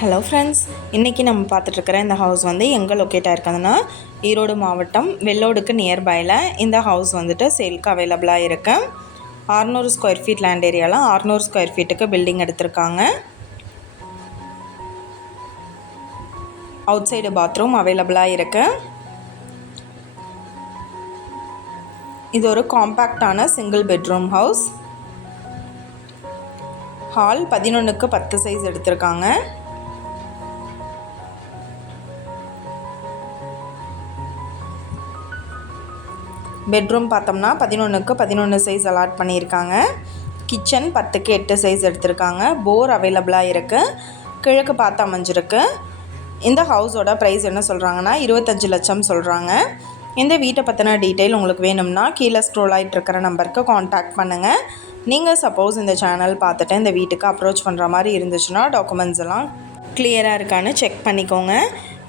Hello friends இன்றைக்கி நம்ம பார்த்துட்ருக்கிற இந்த ஹவுஸ் வந்து எங்கே லொக்கேட் ஆயிருக்குதுன்னா ஈரோடு மாவட்டம் வெள்ளோடுக்கு நியர்பையில் இந்த ஹவுஸ் வந்துட்டு சேல்க்கு அவைலபிளாக இருக்கு. அறநூறு ஸ்கொயர் ஃபீட் லேண்ட் ஏரியாவில் அறநூறு ஸ்கொயர் ஃபீட்டுக்கு பில்டிங் எடுத்திருக்காங்க. அவுட் சைடு பாத்ரூம் அவைலபிளாக இருக்குது இது ஒரு காம்பேக்டான சிங்கிள் பெட்ரூம் ஹவுஸ் ஹால் பதினொன்றுக்கு பத்து சைஸ் எடுத்திருக்காங்க. பெட்ரூம் பார்த்தோம்னா பதினொன்றுக்கு பதினொன்று சைஸ் அலாட் பண்ணியிருக்காங்க. கிச்சன் பத்துக்கு எட்டு சைஸ் எடுத்திருக்காங்க. போர் அவைலபிளாக இருக்குது கிழக்கு பார்த்து அமைஞ்சிருக்கு. இந்த ஹவுஸோட ப்ரைஸ் என்ன சொல்கிறாங்கன்னா இருபத்தஞ்சி லட்சம் சொல்கிறாங்க இந்த வீட்டை பற்றின டீட்டெயில் உங்களுக்கு வேணும்னா கீழே ஸ்க்ரோல் ஆகிட்டு இருக்கிற நம்பருக்கு காண்டாக்ட் பண்ணுங்கள் நீங்கள் சப்போஸ் இந்த சேனல் பார்த்துட்டு இந்த வீட்டுக்கு அப்ரோச் பண்ணுற மாதிரி இருந்துச்சுன்னா டாக்குமெண்ட்ஸ் எல்லாம் கிளியராக இருக்கான்னு செக் பண்ணிக்கோங்க.